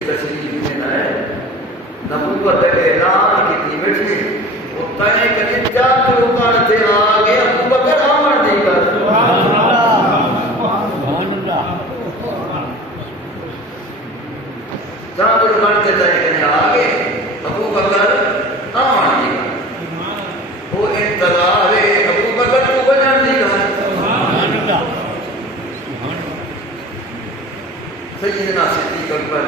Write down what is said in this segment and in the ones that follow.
تشریف میں نہ نبوت کے اعلان کی بیٹھی اتنے کنے چاند روکان تے آگے ابو بکر آمن دی کر چاند روکان تے کنے آگے ابو بکر آمن دی کر وہ انتظار ابو بکر کو بجان دی کر سیدنا صدیق اکبر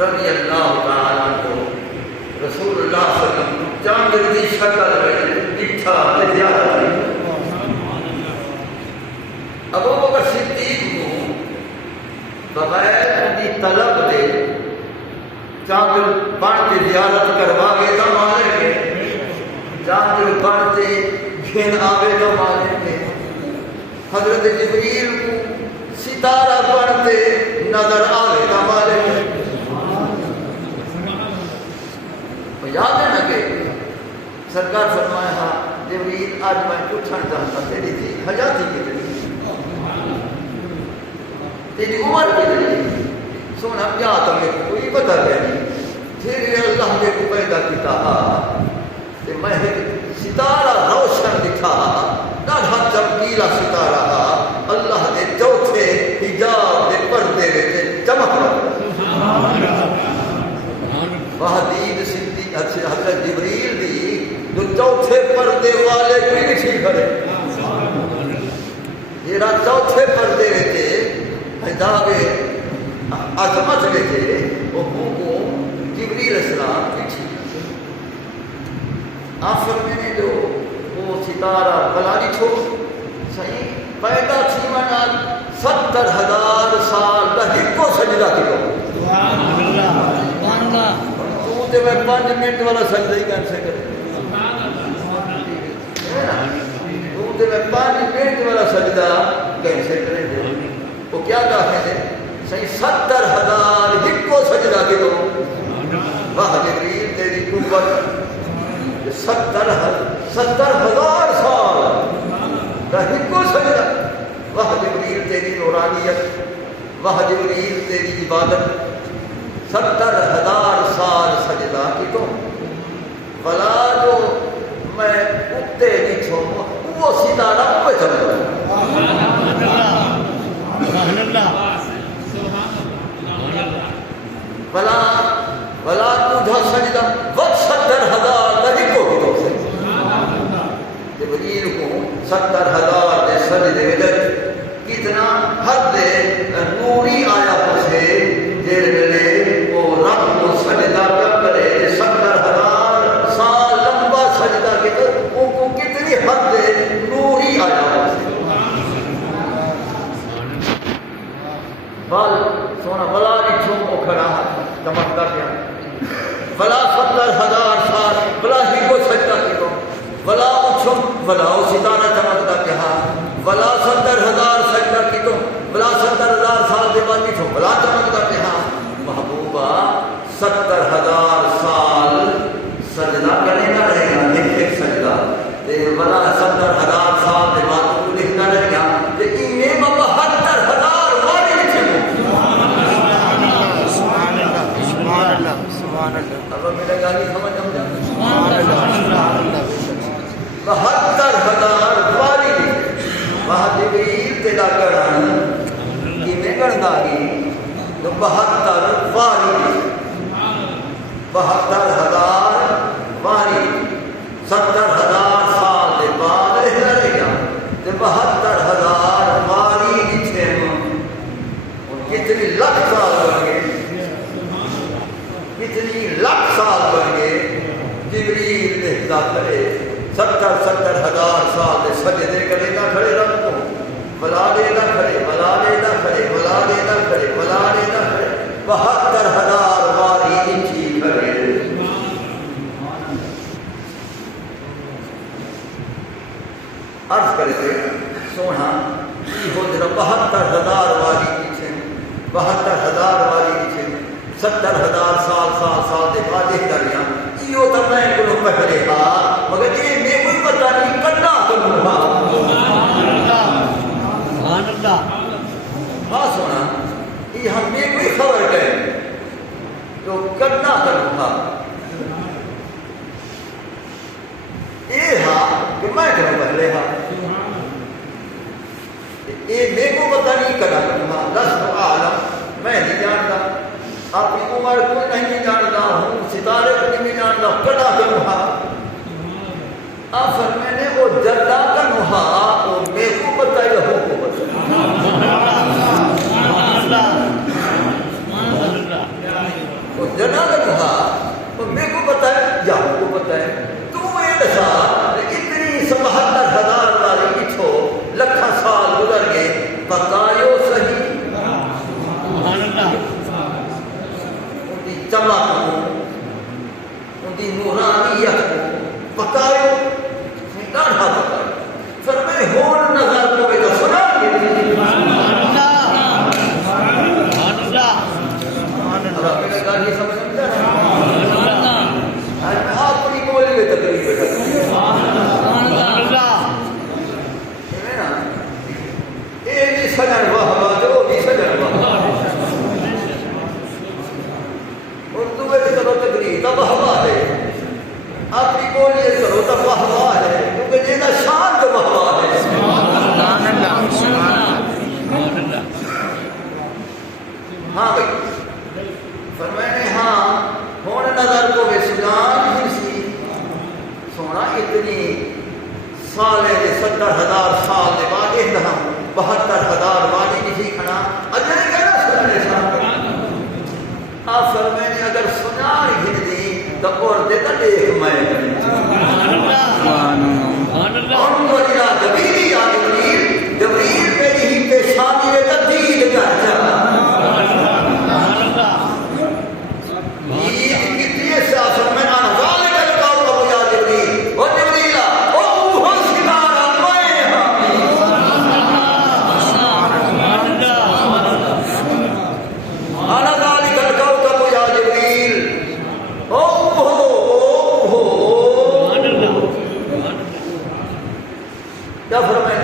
رضی اللہ تعالیٰ کو رسول اللہ صلی اللہ علیہ وسلم چاند دی شکل میں دکھا زیادہ ابو بکر صدیق کو بغیر دی طلب دے چاند بن کے زیارت کروا گے تو مالے گے چاند بن کے گھن آوے تو مالے گے حضرت جبریل کو ستارہ بنتے نظر آوے تو مالے گے یاد ہے نا کہ سرکار فرمایا ہاں جبریل آج میں پوچھنا چاہتا تیری تھی حیاتی کتنی تیری عمر کتنی سونا کیا تمہیں کوئی پتہ نہیں پھر اللہ نے کو پیدا کیتا کہ میں ستارہ روشن دکھا ڈاڑھا چمکیلا ستارہ اللہ نے چوتھے حجاب دے پردے وچ چمک رہا وحدید حضرت جبریل دی جو چوتھے پردے والے کی لکھی کھڑے جیڑا چوتھے پردے وچے حجاب عظمت وچے وہ حکم جبریل السلام لکھی آخر میں نے جو وہ ستارہ بلانی چھوڑ صحیح پیدا تھی منال 70,000 سال کا ہکو سجدہ کیوں تے میں 5 منٹ والا سجدہ ہی کیسے کرے تو تے میں 5 منٹ والا سجدہ کیسے کرے دے وہ کیا کہتے ہیں صحیح 70,000 ہکو سجدہ کیوں واہ جبریل تیری قوت 70,000 سال کا ہکو سجدہ واہ جبریل تیری نورانیت واہ جبریل تیری عبادت 70,000 سال سجدہ کی تو بلا جو میں اٹھتے نہیں چھوڑوں وہ ستارہ پہ چل رہا بلا تجھا سجدہ وقت 70,000 تبھی کو بھی تو سجدہ جبریل کو 70,000 دے سجدے وجہ کتنا حد دے نوری آیا پسے جیڑ ملے وہ رب کو سجدہ کر کرے 70,000 سال لمبا سجدہ کی تو ان کو کتنی حد دے نوری آیا پسے بل سونا بلا نہیں چھوم کو کھڑا چمک کر دیا بلا 70,000 سال بلا ہی کو سجدہ کی تو بلا اچھم بلا ستارہ چمکتا کیا بلا 70,000 سجدہ کی تو بلا 70,000 سال دے بعد کی تو بلا چمکتا کیا محبوبہ 70,000 سال سجدہ کرے گا رہے گا ایک سجدہ بلا 70,000 سال دے بعد کو لکھنا رہے گا کہ انہیں 72,000 والی لکھے گا سبحان اللہ اب میرا گالی سمجھ ہم جاتے 72,000 والی وہاں جبریل تیلا کرن کی میں گرداری تو 72 والی 72,000 والی 70,000 سال دے بعد رہے گا تو 72,000 والی جتھے کتنی لکھ سال بن گئے کتنی لکھ سال بن گئے جبریل دیکھتا کرے 70,000 سال دے سجدے کرے نہ کھڑے رب کو بلا دے نہ کھڑے بلا دے نہ کھڑے بلا دے نہ کھڑے بلا دے نہ کھڑے 72,000 والی انچی کھڑے عرض کرے تھے سونا یہ ہو جرا 72,000 والی پیچھے 72,000 والی پیچھے 70,000 سال دے بعد دیکھ دریا یہ تو میں کو پہلے ہاں مگر یہ میں کوئی پتہ نہیں کرنا کروں سبحان اللہ ہاں سونا یہ ہم میں کوئی خبر ہے تھا یہ ہاں کہ میں کروں پہلے ہاں یہ میرے کو پتہ نہیں کرا ہاں لست عالم میں نہیں جانتا اپنی عمر کو نہیں جانتا ہوں ستارے کو نہیں جانتا کدا کروں ہاں آفر میں نے وہ جدا کروں ہاں وہ میرے کو پتہ ہے ہو کو پتہ وہ جدا کروں ہاں وہ میرے کو پتہ ہے یا ہو کو پتہ ہے تو یہ دسا اتنی 77,000 والی پیچھو لکھا سال گزر گئے بتائیو صحیح ان کی چمک کو ان کی نورانیت کو بتائیو ڈاڑھا بتائیو پھر میں ہون نظر کو بھی تو سنا اللہ میرے گاڑی یہ سمجھ سمجھا رہا آج میں اپنی بولی میں تقریب بیٹھا یہ بھی سجن واہ واہ وہ بھی سجن واہ اردو میں بھی کرو تقریب تب واہ واہ ہے اپنی بولی کرو تب واہ واہ ہے کیونکہ جینا شان تو واہ واہ ہے ہاں بھائی فرمائنے ہاں ہون نظر کو بے سجان ہی سی سونا اتنی سالے دے 70,000 سال دے بعد اندہا 72,000 والی کسی کھنا اجر کہنا سننے ساتھ آپ فرمائنے اگر سنار ہی دی تو اور دیتا دیکھ میں انظر الى جبریل یا جبریل میری ہی پیشانی میں تبدیل کر جا کیا فرمائے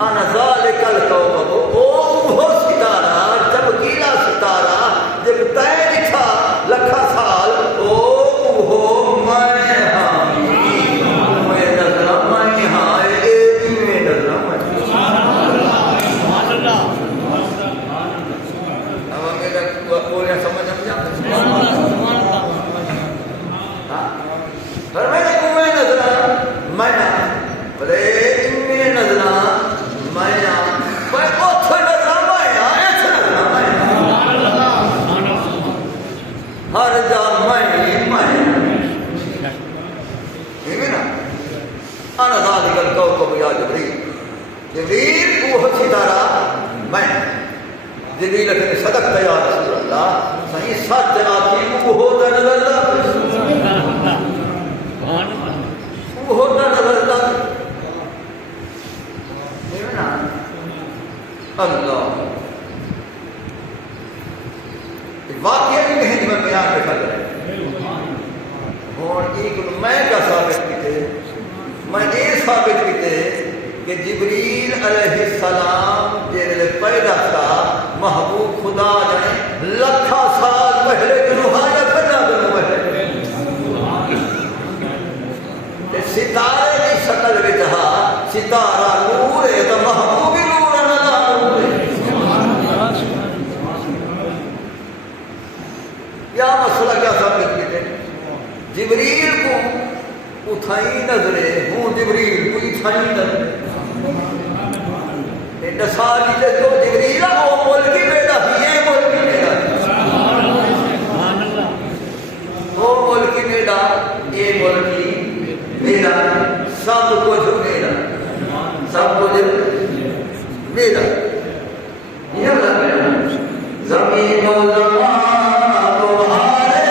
انا ذالک الکوکب وہ ستارہ چمکیلا ستارہ جب تے دکھا لکھا سال او میں ہاں میں نظر میں ہاں اے میں نظر اب میرا بولیا سمجھ فرمائے میں نظر میں بلے ہر جا میں انا ذالک الکوکب یا جبریل جبریل وہ ستارہ میں جبریل اپنے صدقت یا رسول اللہ صحیح سچ آتی وہ ہوتا نظر دا وہ ہوتا نظر دا اللہ واقعہ بھی کہیں جب میں بیان رکھا کریں اور ایک میں کا ثابت کیتے میں نے ثابت کیتے کہ جبریل علیہ السلام جیلے پیدا تھا محبوب خدا جانے لکھا سال پہلے کنو حاجت پیدا کنو پہلے ستارے کی شکل میں جہاں ستارہ نور ہے تو محبوب نور نظر نور ہے کیا مسئلہ کیا ثابت کیتے جبریل کو اٹھائی نظرے ہوں جبریل کو اٹھائی نظرے نسالی جو جبریل وہ ملکی پیدا یہ ملکی پیدا وہ ملکی پیدا یہ ملکی پیدا سب کچھ میرا سب کچھ میرا یہ لگا زمین و زمان تمہارے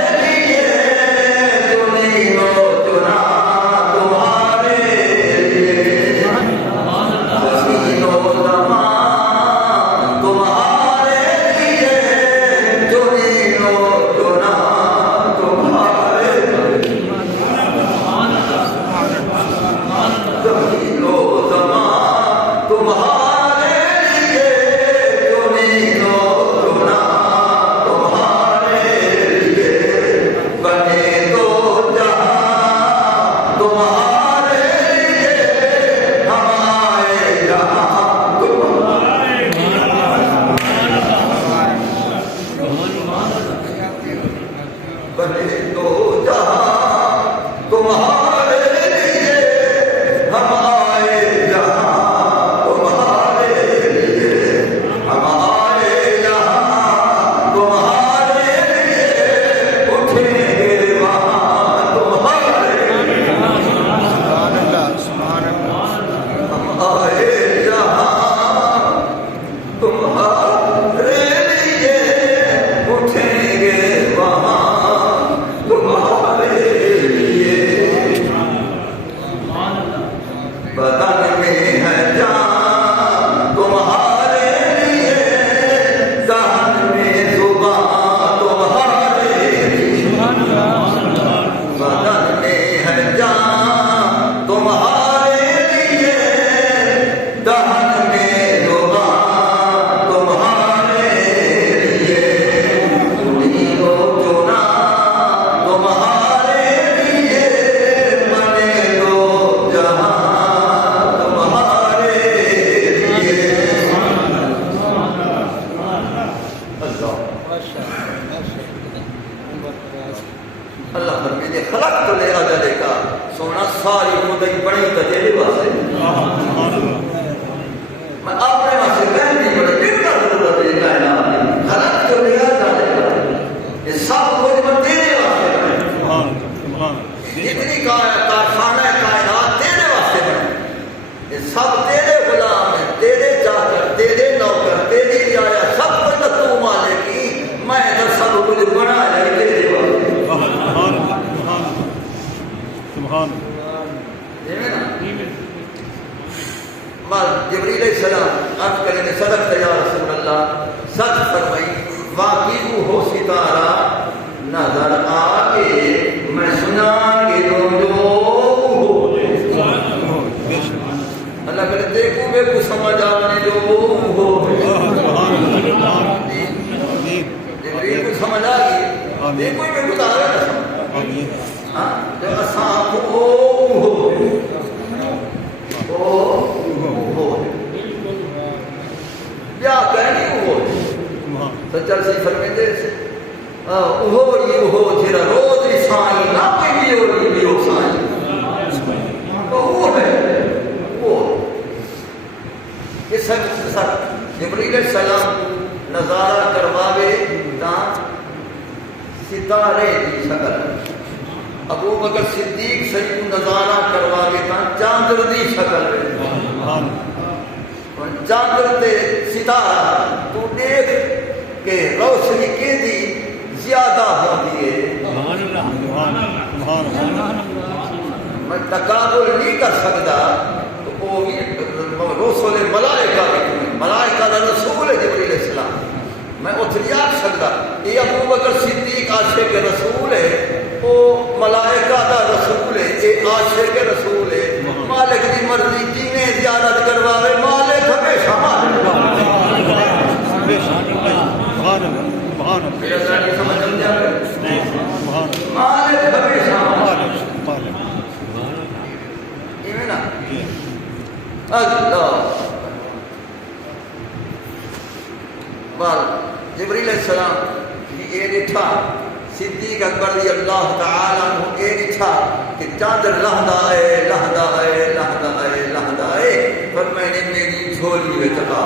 بنے دو جہاں تمہارے لیے ہم آئے جہاں تمہارے لیے ہم آئے جہاں تمہارے لیے اٹھیں گے وہاں تمہارے لیے سبحان اللہ سبحان اللہ ہم آئے جہاں تمہارے لیے اٹھیں گے وہاں تمہارے لیے بدن میں ہے جان تمہارے لیے دہن میں زبان تمہارے لیے بدن میں ہے جان تمہارے لیے دہن میں زبان تمہارے لیے انہیں کو چنا تمہارے لیے بنے دو جہاں تمہارے لیے اللہ فرمیدے خلق تو لے اجلے کا سونا ساری خدای بڑی تجیلے واسے میں اپنے واسے بہن نہیں بڑی دل کا ضرورت ہے کائنات خلق تو لے اجلے کا یہ سب کچھ میں تیرے واسے بنے جتنی کارخانہ کائنات تیرے واسے بنے یہ سب تیرے غلام ہیں تیرے چاکر تیرے نوکر تیری رعایا سب کچھ تو مالک کی میں ادھر سب کچھ بنا ہے تیرے واسے جبریل علیہ السلام عرض کریں گے صدقت یا رسول اللہ سچ فرمائی واقعی ہو ستارہ نظر آگے میں سنان گے جو اللہ کرے دیکھو بے کو سمجھ آنے جو ہو جبریل کو سمجھ آگی دیکھو بے کو تارے نہ سمجھ جو اساں ہو کیا کہنی ہو سچل سی فرمیندے سے جھرا روز سائیں نہ کوئی بھی ہو سائیں تو وہ ہے وہ اس مختصر جبریل علیہ السلام نظارہ کرواوے تا ستارے دی شکل ابو بکر صدیق سید نظارہ کرواوے تا چاندر دی شکل چاندر تے ستارہ تو دیکھ کہ روشنی کے دی زیادہ ہوتی ہے میں تقابل نہیں کر سکتا تو وہ رسول ملائکہ ملائکہ دا رسول ہے جبریل علیہ السلام میں اتنی آکھ سکتا یہ ابو بکر صدیق عاشق رسول ہے وہ ملائکہ دا رسول ہے یہ عاشق رسول ہے مالک دی مرضی جینے زیارت کرواوے مالک ہمیشہ مالک میرا ذہنی سمجھ سمجھا مالک ہمیشہ یہ نا اللہ بال جبریل علیہ السلام یہ ڈٹھا صدیق اکبر رضی اللہ تعالی عنہ یہ ڈٹھا کہ چادر لہدا ہے لہدا ہے لہدا ہے لہدا ہے پر میں نے میری جھولی میں چلا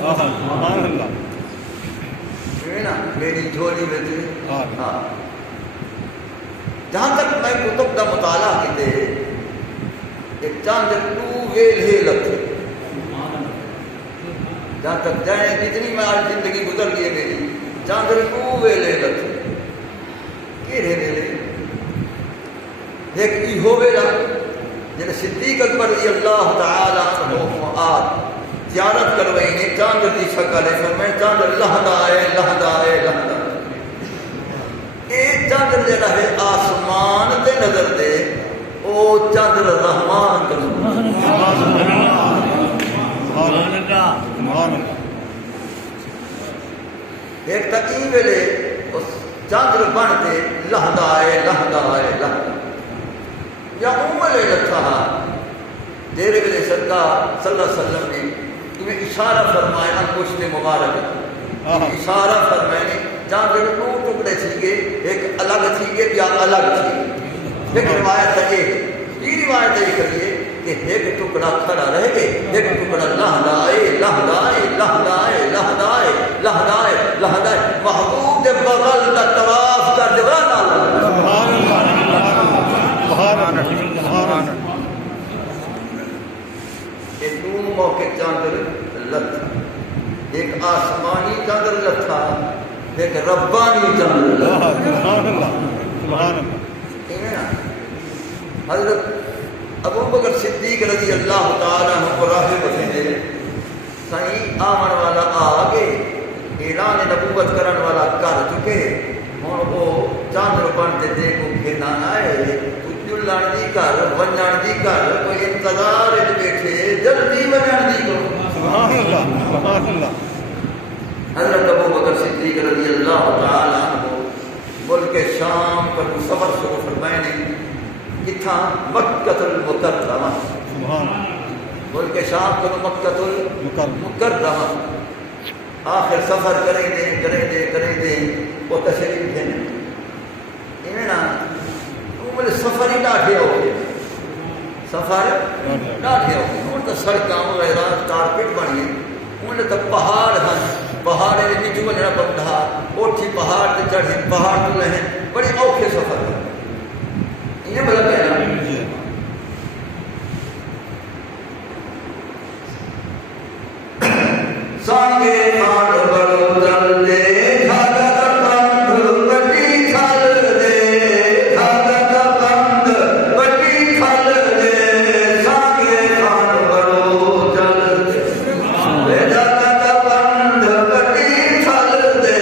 سبحان اللہ نا میری جھولی میں ہاں جہاں تک میں کتب کا مطالعہ کیتے ایک چاندر تو ویل ہے لگتے جہاں تک جائیں جتنی میں آج زندگی گزر گئی میری چاندر کو ویلے لگتے کیرے ویلے ایک ایہو ویلا جنہیں صدیق اکبر رضی اللہ تعالی عنہ آت زیارت کروئی نے چاندر دی شکل ہے فرمائے چاندر لہدا ہے لہدا ہے لہدا ایک چاندر جڑا ہے آسمان تے نظر دے او چاندر رحمان کا ایک تقیم ویلے اس چاندر بنتے لہدا ہے لہدا ہے لہدا یا عملے لکھا دیرے ویلے سرکار صلی اللہ علیہ وسلم نے تمہیں اشارہ فرمایا پشت مبارک اشارہ فرمائے چاندر دو ٹکڑے چھلگے ایک الگ الگ تھی یہ بیا الگ تھی لیکن روایت ہے یہ روایت یہ کریے کہ ایک ٹکڑا کھڑا رہ گئے ایک ٹکڑا لہدائے لہدائے لہدائے لہدائے لہدائے لہدائے محبوب دے بغل دا طواف کر دے بڑا نال سبحان اللہ سبحان اللہ ایک دو موقع چاندر لتھا ایک آسمانی چاندر لتھا ایک ربانی چاندر لتھا سبحان اللہ سبحان اللہ حضرت ابو بکر صدیق رضی اللہ تعالیٰ عنہ کو راہ بسے سائیں آمن والا آگے اعلان نبوت کرن والا کر چکے ہوں وہ چاند روپن تے دے کو گھنا آئے جلن دی کر ونجن دی کر کوئی انتظار بیٹھے جلدی ونجن دی کو سبحان اللہ حضرت ابو بکر صدیق رضی اللہ تعالیٰ عنہ ملک شام پر سفر شروع فرمائے نے کتھا مکہ المکرمہ سبحان ملک شام کو مکہ المکرمہ آخر سفر کریں دے وہ تشریف دینے انہیں نا وہ سفر ہی ڈاٹھے ہو گئے سفر ڈاٹھے ہو گئے انہیں تو سڑکاں وغیرہ کارپیٹ بن گئے انہیں تو پہاڑ ہیں پہاڑے کے نیچے بننا بندھا اوٹھی پہاڑ تے چڑھیں پہاڑ تو لہیں بڑی اوکھے سفر ہے یہ بلا کہنا سانگے آن بڑو دل دے دھاگا بند بٹی کھل دے دھاگا بند بٹی کھل دے سانگے آن بڑو دل دے دھاگا بند بٹی کھل دے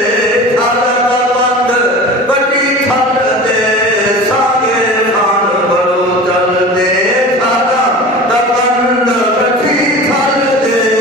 دھاگا بند بٹی کھل دے سانگے آن بڑو دل دے دھاگا بند بٹی کھل دے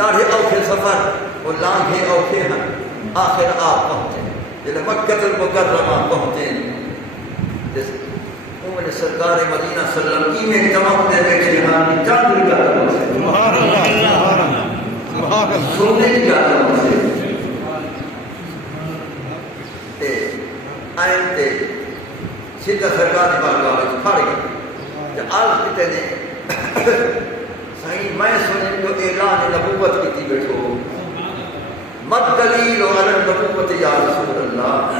لاڑھے اوکھے سفر اور لانگھے اوکھے ہیں آخر آپ پہنچے جب مکہ المکرمہ پہنچے جس عمر سرکار مدینہ صلی اللہ علیہ وسلم میں چمک دے بیٹھے جہاں چاند کا طرف سے سبحان اللہ سونے کا طرف سے تے آئین تے سیدھا سرکار بارگاہ میں کھڑ گئے جب عرض کیتے نے سائیں میں سنے جو اعلان نبوت کی تھی بیٹھو مت دلیل علی نبوت یا رسول اللہ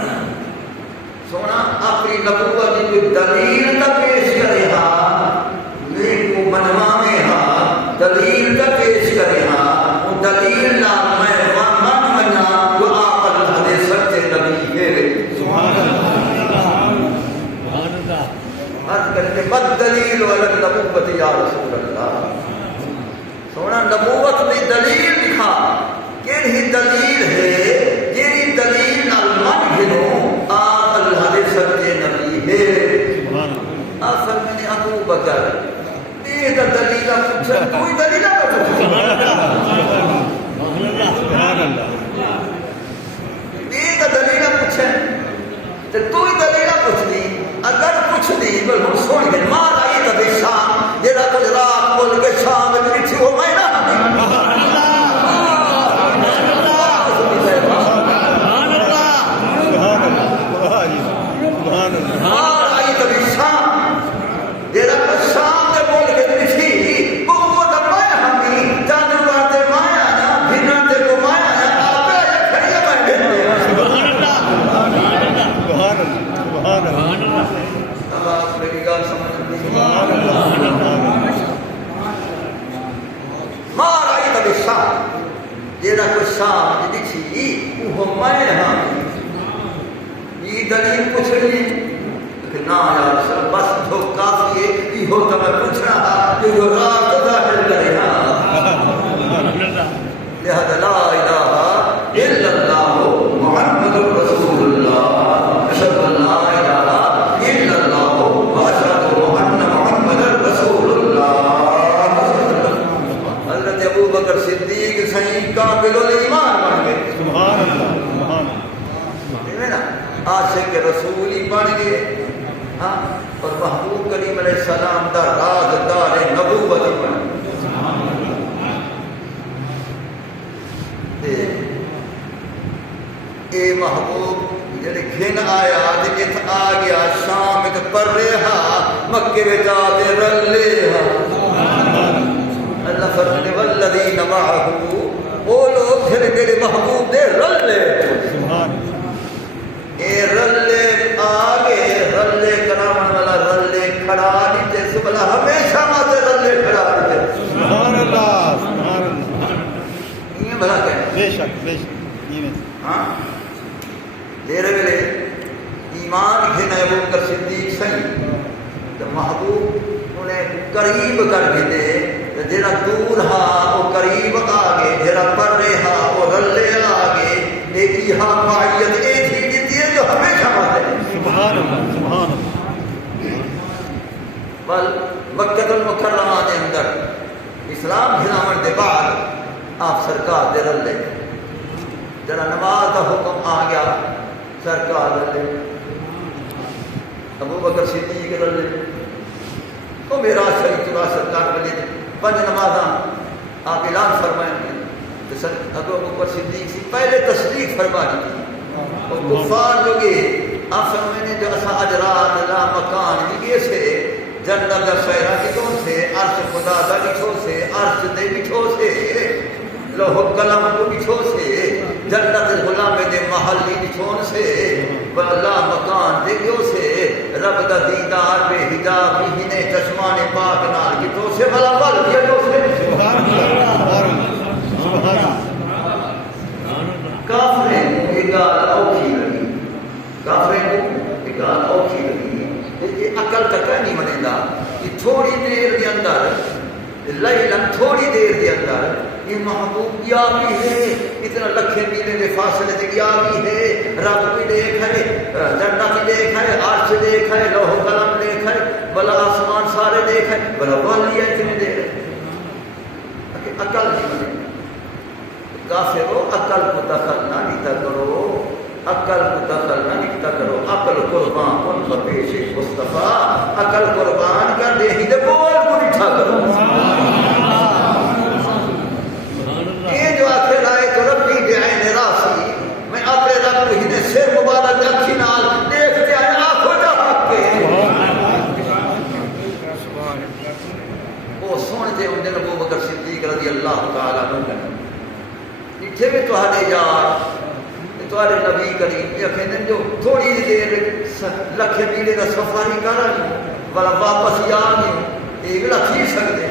سونا اپنی نبوت کی کوئی دلیل کا پیش کرے ہاں نیک منوا میں ہاں دلیل کا پیش کرے ہاں وہ دلیل لا میں من منا جو آپ اللہ دے سچے نبی ہے سبحان اللہ عرض کرتے مت دلیل علی نبوت یا رسول اللہ سونا نبوت کی دلیل لکھا کیڑی دلیل ہے جیڑی دلیل نال من گھنو آپ اللہ دے سچے نبی ہے آخر میں نے ابو بکر یہ دلیل پوچھا کوئی دلیل یہ دلیل پوچھا تو ہی دلیل پوچھنی اگر پوچھنی بل ہم سوڑ گئے مار آئی تو بے شام جیڑا کچھ رات بول کے شام میں مٹھی ہو میں نہ مار آئی تو بے شام جیڑا کچھ شام میں بول کے مٹھی وہ تو میں ہمیں جانو بارتے مایا نا بھینا تے کو مایا نا آپ ہے کھڑیا میں بھیتے سبحان اللہ اب آپ میری گال سمجھ نہیں مار آئی تو بے شام جیڑا کچھ شام دکھی وہ میں ہاں یہ دلیل پوچھ رہی کہ نا یا رسول بس جو کافی ہے یہ ہو تو میں پوچھ رہا کہ وہ رات ظاہر کرے لہذا لا الہ الا اللہ محمد رسول اللہ عاشق رسول ہی بن گئے ہاں اور محبوب کریم علیہ السلام دا رازدار نبوت ہی بن گئے اے محبوب جڑے گھن آیا تے ات آ گیا شام تے پر رہا مکے وچ آ تے رلے ہا اللہ فرمانے والذین معه وہ لوگ پھر میرے محبوب دے رلے اے رلے آگے رلے کراون والا رلے کھڑا نہیں تے سبلا ہمیشہ ماتے رلے کھڑا نہیں سبحان اللہ یہ بھلا کہ بے شک ہاں تیرے ویلے ایمان گھن ابو بکر صدیق سہی تو محبوب انہیں قریب کر دے جڑا دور ہا وہ قریب آ گئے جڑا پر رہا وہ رلے آ گئے ایک ہا معیت اے تھی دیتی ہے جو ہمیشہ ماتے سبحان اللہ بل مکہ المکرمہ کے اندر اسلام گھناون دے بعد آپ سرکار دے رلے جڑا نماز کا حکم آ گیا سرکار رلے ابو بکر صدیق رلے تو میرا شریف چلا سرکار رلے پنج نمازاں آپ اعلان فرمائیں گے ابو بکر صدیق سی پہلے تصدیق فرما دی تھی اور کفار جو گئے آپ فرمائیں جو اسا اجرات لا مکان بھی سے جنت دا سہرا کتوں سے عرش خدا دا کتوں سے عرش دے کتوں سے لوہ قلم کو بچھو سے جنت غلام دے محلی بچھون سے بلا مکان دے گیو سے رب دا دیدار بے حجاب مہینے چشمان پاک نال کتوں سے بلا بل دیا جو سے سبحان اللہ سبحان اللہ کافریں کو ایک گال اوکھی لگی کافریں کو ایک گال اوکھی لگی یہ عقل تک نہیں منے گا کہ تھوڑی دیر دے اندر لیلن تھوڑی دیر دے اندر یہ محبوب کیا بھی ہے اتنا لکھے میلے کے فاصلے سے کیا بھی ہے رب بھی دیکھ ہے جنت بھی دیکھ ہے عرش دیکھ ہے لوح قلم دیکھ ہے بلا آسمان سارے دیکھ ہے بلا والی ہے اتنے دیر عقل نہیں بنے کافرو عقل کو دخل نہ لیتا کرو عقل کو دخل نہ لیتا کرو عقل قربان کن بپیش مصطفیٰ عقل قربان کر دے ہی دے بول کو نٹھا کرو یہ جو آخر آئے تو ربی بعین راسی میں اپنے رب کو ہی نے سر مبارک اکھی نال دیکھتے آئے آنکھوں جا حق کے وہ سنتے ان دن ابو بکر صدیق رضی اللہ تعالیٰ عنہ کرنے نیچے بھی تہاڈے یار تہاڈے نبی کریم یہ کہندے جو تھوڑی دیر لکھے میلے دا سفر ہی کرن والا واپس یا نہیں یہ گلا تھی سکتے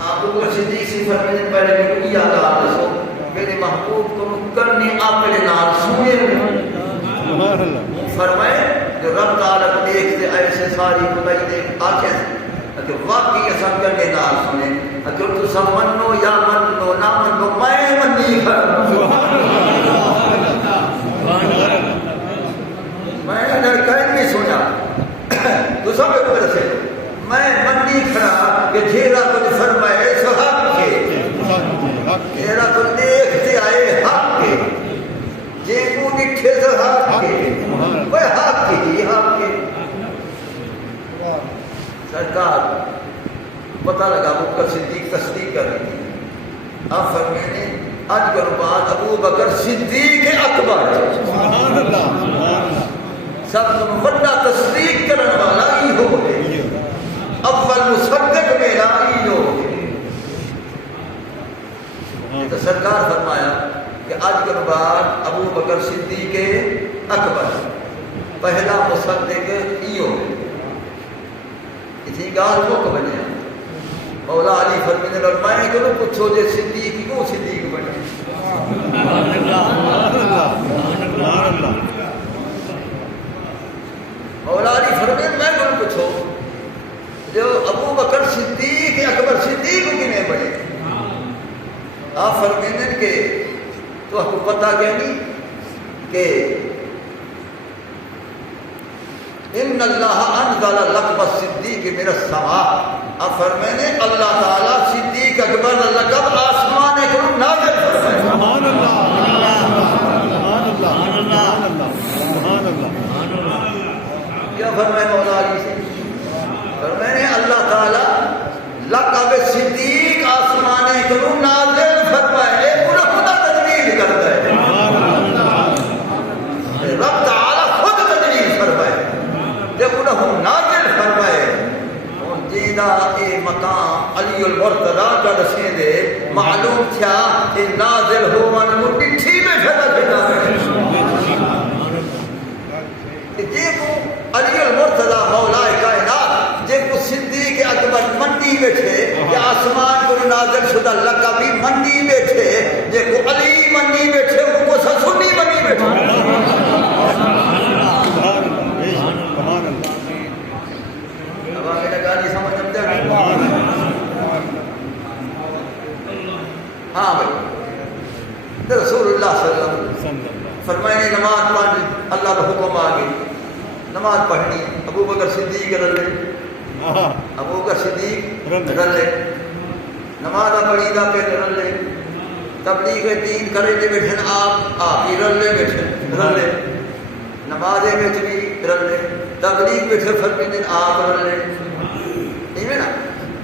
آپ کو صدیق سی فرمائے پہلے میں کو یاد آ رسو میرے محبوب کو کرنے اپنے نال سنے سبحان اللہ فرمائے جو رب تعالیٰ کو دیکھتے ایسے ساری خدائی دیکھ آنکھیں کہ واقعی ایسا کرنے نال سنے اگر تو سب منو یا منو نہ منو میں منی کر میں نے کہیں نہیں سنا تو سب کو رسے میں منی کھڑا کہ جیرا کچھ فرمائے سو حق کے جیرا تو دیکھتے آئے حق کے جے کو نٹھے سو حق کے وہ حق کے ہی حق کے سرکار پتہ لگا بکر صدیق تصدیق کر رہی تھی اب فرمانے آج کل بعد ابو بکر صدیق اکبر سبحان اللہ سب تم بڑا تصدیق کرنے والا ہی ہو گئے اول مصدق میرا ہی ہو گئے تو سرکار فرمایا کہ آج کل بعد ابو بکر صدیق اکبر پہلا مصدق ہی ہو گئے اسی گال کو بنے مولا علی فرمانے لگا میں کہ پوچھو جے صدیق کیوں صدیق بنے مولا علی فرمانے میں کہ پوچھو جو ابو بکر صدیق اکبر صدیق کنے بنے آپ فرمانے کہ تو آپ کو پتہ کیا نہیں کہ ان اللہ انزل لقب الصدیق من السماء اب فرمانے اللہ تعالیٰ صدیق اکبر لقب آسمان کو نازل فرمائے سبحان اللہ سبحان اللہ فرمائے مولا علی سے فرمائے اللہ تعالیٰ لقب صدیق آسمان کروں نازل فرمائے پورا خدا تجویز کرتا ہے رب تعالیٰ خود تجویز فرمائے جب انہوں نازل فرمائے ہوں جیدہ اے مقام علی المرتضی کا دسیں دے معلوم تھیا کہ نازل ہو من مٹی تھی میں جھتا بنا جے کو علی المرتضی مولا کائنات جے کو صدیق اکبر منڈی بیٹھے کہ آسمان کو نازل شدہ لقبی منڈی بیٹھے جے کو علی منڈی بیٹھے وہ کو سنی منڈی بیٹھے اب آگے لگا نہیں سمجھ سمجھا ہاں بھائی رسول اللہ صلی اللہ علیہ وسلم فرمائے نماز پڑھنی اللہ کا حکم آگے نماز پڑھنی ابو بکر صدیق رلے ابو بکر صدیق رلے نماز پڑھی دا پہ رلے تبلیغ دین کرے دے بیٹھن آپ ہی رلے بیٹھن رلے نماز وچ بھی رلے تبلیغ بیٹھے فرمی دن آپ رلے ایویں نا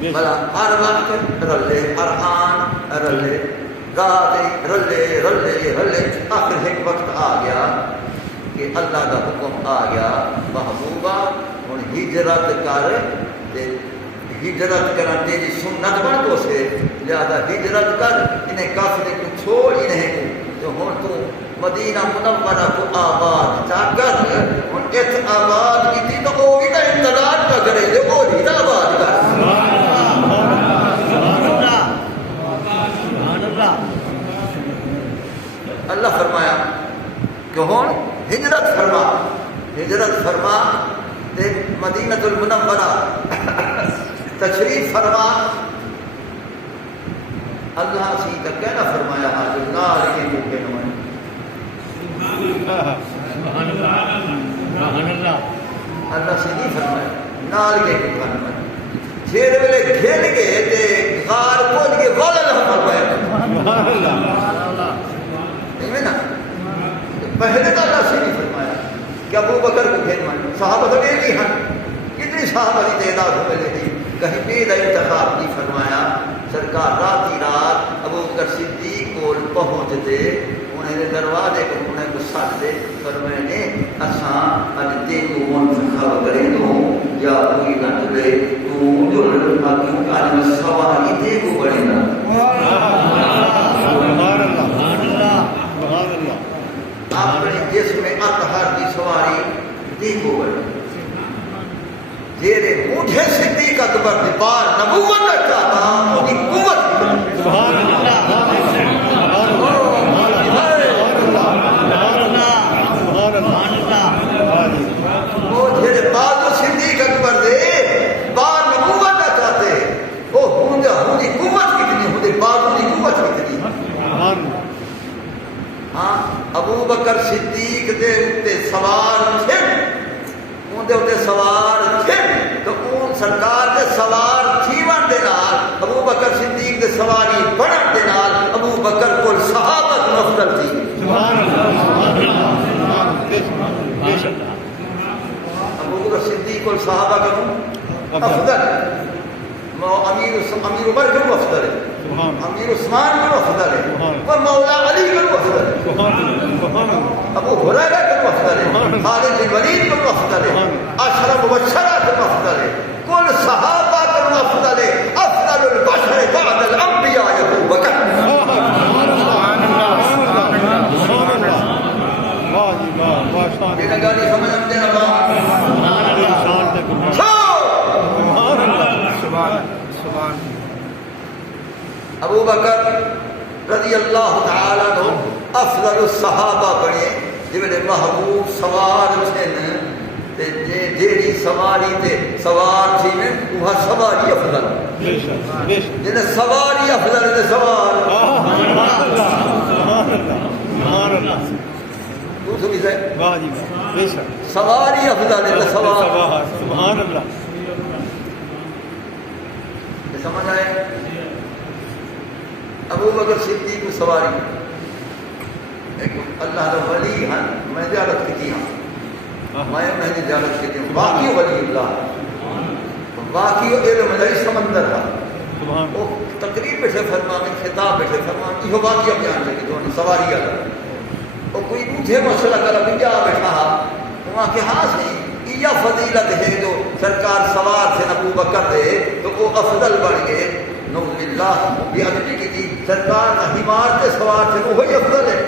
بھلا ہر وقت رلے ہر آن رلے رات رلے رلے رلے آخر ایک وقت آ گیا کہ اللہ کا حکم آ گیا محبوبہ ہوں ہجرت کر ہجرت کرنا تیری سنت بن تو سے لہذا ہجرت کر انہیں کافرے کو چھوڑ ہی نہیں تو ہوں تو مدینہ منورہ کو آباد چاہ کر ہوں ات آباد کی تھی تو وہ بھی کا انتظار کا کرے جو وہ ہی آباد کر اللہ فرمایا کہ ہون ہجرت فرما تے مدینہ المنورہ تشریف فرما اللہ سی تک کہنا فرمایا حاضر نال کے بھوکے نمائیں اللہ سی نہیں فرمایا نال کے بھوکے نمائیں جھیڑ ویلے گھن گئے تے غار پہنچ کے غول اللہ فرمایا نہیں نا پہلے تو اللہ سے نہیں فرمایا کہ ابو بکر کو گھن مائیں صحابہ تو یہ نہیں ہیں کتنی صحابہ کی تعداد ہوئے لیکن کہیں پہ انتخاب نہیں فرمایا سرکار رات ابو بکر صدیق کو پہنچ دے انہیں دروازے کو انہیں کو ساتھ دے فرمائے نے اساں اج تے کو منتخب کرے تو یا کوئی نہ دے تو جو لڑکا کیوں کارن سواری تے کو بڑے نا سبحان اللہ سبحان اللہ اپنے جسم میں اطہر کی سواری دیکھو بڑے جیرے مجھے صدیق اکبر دی بار نبوت چاہتا ہوں کی قوت سبحان اللہ وہ جیرے بازو صدیق اکبر دے بار نبوت چاہتے وہ ہوں دی قوت کتنی ہوں دی بازو دی قوت کتنی ہاں ابو بکر صدیق دے اتے سوار تھے ان دے اتے سوار تھے تو ان سرکار دے سوار تھیون دے نال ابو بکر صدیق دے سواری بڑھن دے نال ابو بکر کو صحابت مفضل تھی ابو بکر صدیق کو صحابہ کروں افضل امیر عمر کو افضل ہے امیر عثمان کو افضل ہے اور مولا علی کو افضل ہے ابو ہریرہ کو افضل ہے خالد بن ولید کو افضل ہے عشرہ مبشرہ کو افضل ہے کل صحابہ کو افضل ہے افضل البشر بعد الانبیاء ابو بکر یہ نگاری سمجھ ہم دینا ابو بکر رضی اللہ تعالیٰ عنہ افضل الصحابہ بنے جنہیں محبوب سوار تھے جیڑی سواری تے سوار تھی میں وہ سواری افضل جنہیں سواری افضل تے سوار سواری افضل تے سوار سبحان اللہ سمجھ آئے ابو بکر صدیق کو سواری اللہ کا ولی ہیں میں زیارت کی ہوں میں نے زیارت کی تھی واقعی ولی اللہ واقعی علم نہیں سمندر ہے وہ تقریر بیٹھے فرمان خطاب بیٹھے فرمان یہ واقعہ بیان لگی تو سواری آ وہ کوئی مجھے مسئلہ کر بیا بیٹھا وہاں کہ ہاں صحیح یہ فضیلت ہے جو سرکار سوار سے ابو بکر دے تو وہ افضل بڑھ گئے نعوذ باللہ بھی ادبی کی تھی سرکار نہ ہمار سے سوار سے وہی افضل ہے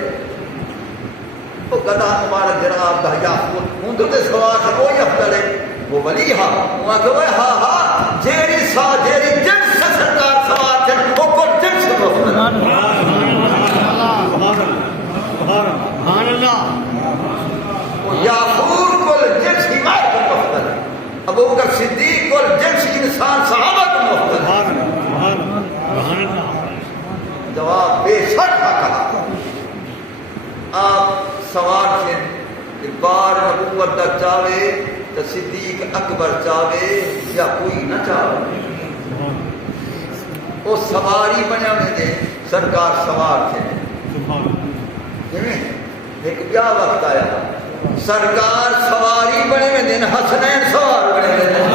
وہ گدا مبارک جناب کا یا اندر سے سوار سے وہی افضل ہے وہ ولی ہاں وہاں کہ وہ ہاں ہاں جیری جنس سے سرکار سوار سے وہ کو جنس سے افضل سبحان اللہ وہ یافور کو جنس حمایت کا افضل ہے ابو بکر صدیق کو جنس انسان صحابہ کا افضل ہے جواب بے شک کہا آپ سوار تھے بار نبوت تک چاہے تو صدیق اکبر چاہے یا کوئی نہ چاہے وہ سواری بنیا میں دے سرکار سوار تھے ایک بیا وقت آیا سرکار سواری بنے میں دن حسنین سوار بنے میں دن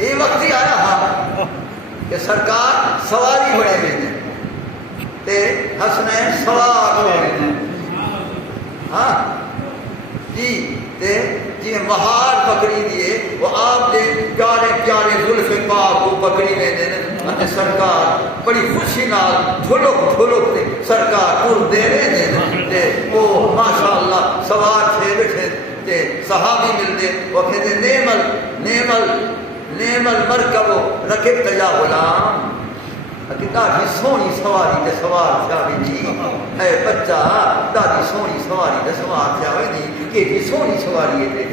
یہ وقت ہی آیا ہاں کہ سرکار سواری بڑے ہوئے ہیں تے حسنین سوار بڑے ہوئے ہیں ہاں جی تے جی مہار پکڑی دیے وہ آپ نے پیارے پیارے زلف پاک کو پکڑی میں دے سرکار بڑی خوشی نال جھلک جھلک دے سرکار پور دے رہے دے وہ ماشاءاللہ سوار تھے بیٹھے تے صحابی ملتے وہ کہتے نیمل مرکب رکب تجا غلام داڑھی سونی سواری تے سوار تھیا وی جی اے بچہ داڑھی سونی سواری تے سوار تھیا وی جی کہ سونی سواری ہے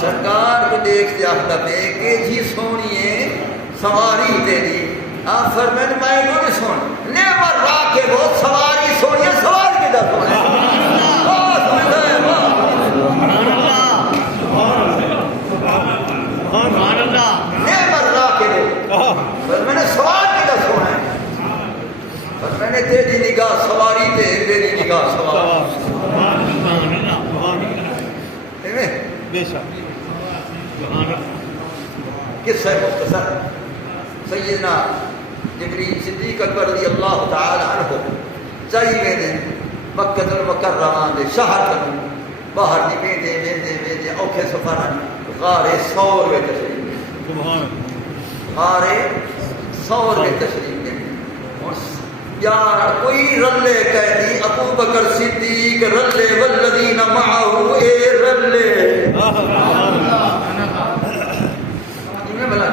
سرکار کو دیکھ دیا دے کہ جی سونی ہے سواری تیری آپ فرمائیں میں کو سن نیمل راکب وہ سواری سونی ہے سوار کے دا سونا میں نے سوار کی دا سونا ہے میں نے تیری نگاہ سواری تے تیری نگاہ سوار بے شک قصہ مختصر سیدنا جبریل صدیق اکبر رضی اللہ تعالی عنہ چاہیے دن مکہ المکرمہ دے شہر تک باہر دی بیندے اوکھے سفران غار ثور میں تشریف غار ثور میں تشریف دے یار کوئی رلے کہہ دی ابو بکر صدیق رلے والذین معه اے رلے یہ بلا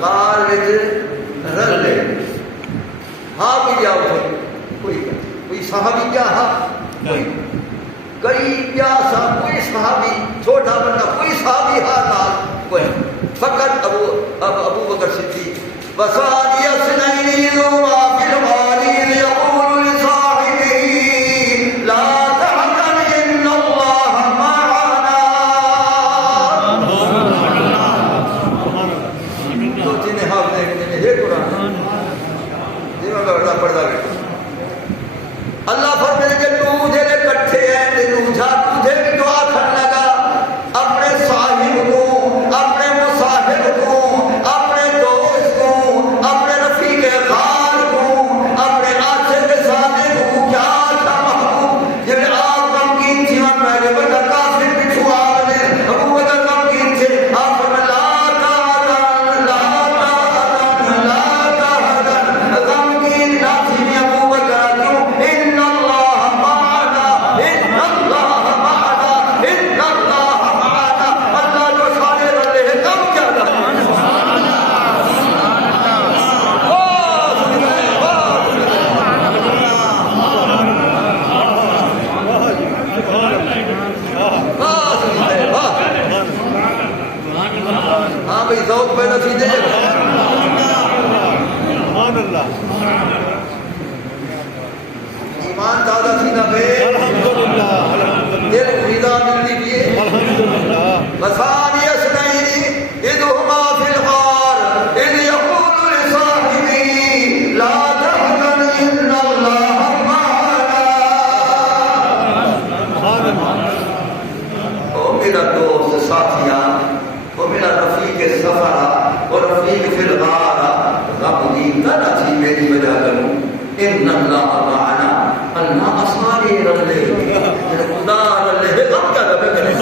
غار وچ رلے ہاں بھی جاؤ کوئی صحابی کیا ہاں کوئی کئی پیاسا کوئی صحابی چھوٹا بندہ کوئی صحابی حال کوئی فقط ابو بکر صدیق وصالی اسنینی ذوما فی الغاری لیقول لصاحبه لا تحزن ان اللہ معنا تو جنہیں حافظ دیکھنے یہ قرآن یہ میں بڑا پڑھتا بیٹھا اللہ فرمائے کہ تو جلے کٹھے ہیں تینوں جا تجھے بھی دعا کرنے لگا اپنے صاحب کو اپنے مصاحب کو اپنے دوست کو اپنے رفیق خار کو اپنے عاشق صادق کو کیا تھا محبوب جب آپ غمگین تھی اور میرے بڑا کافر پچھو آگے ابو بکر غمگین تھے آپ فرمائے لا تحزن غمگین نہ تھی میں ابو بکر کیوں ان اللہ معنا اللہ جو سارے رلے ہیں کم کیا ہاں بھائی ذوق پہ نتیجے سبحان اللہ ایمان دادا سیدھا بے الحمدللہ دل خریدا ملنی بھی الحمدللہ بسا میرا دوست ساتھیا وہ میرا رفیق سفر اور رفیق فی الغار غمگین نہ تھی میری وجہ کروں ان اللہ معنا اللہ اساری رلے میرے خدا رلے غم کیا لگے کرے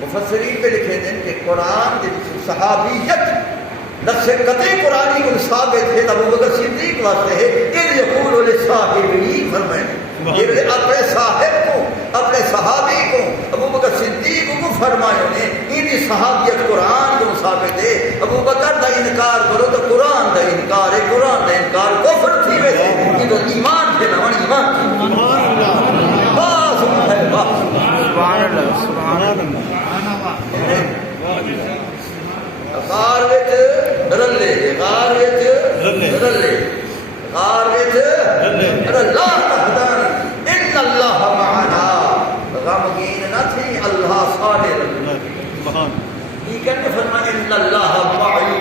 مفسرین پہ لکھے دیں کہ قرآن کے صحابیت نفس قطعی قرآنی کو ثابت ہے ابو بکر صدیق واسطے ہے ان یقول لصاحبہ فرمائے یہ اپنے صاحب کو اپنے صحابی کو ابو بکر صدیق کو فرمایا نے ان صحابیت قرآن کو ثابت ہے ابو بکر دا انکار کرو تو قرآن دا انکار ہے قرآن دا انکار کفر تھی ویسے یہ تو ایمان تھے نہ ایمان تھی سبحان اللہ سبحان اللہ غار وچ رلے غار وچ رلے غار وچ اللہ تحدن ان اللہ معنا غمگین نہ تھی اللہ سارے رلے یہ کہتے فرمایا ان اللہ معی